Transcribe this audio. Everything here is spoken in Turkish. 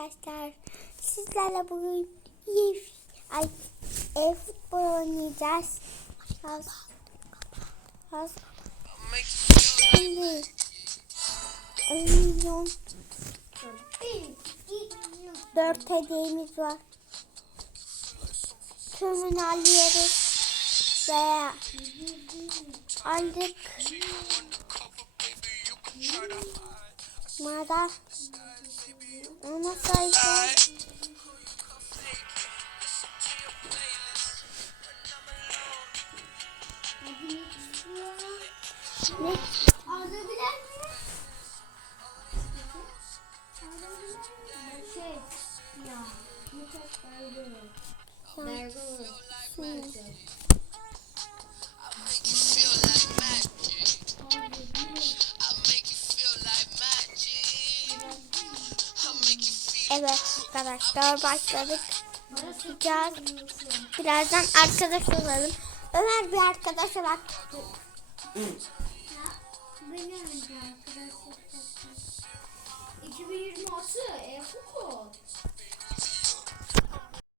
arkadaşlar. Sizlerle bugün iyi ay e, futbol oynayacağız. Az, az. Şimdi 10 milyon 4 hediyemiz var. Tümünü alıyoruz. Ve aldık. Mada. Ona sayfa. Ne? Şey. Evet arkadaşlar başladık. Yapacağız. Birazdan arkadaş olalım. Ömer bir arkadaş önce arkadaşlar. 2026 e hukuk.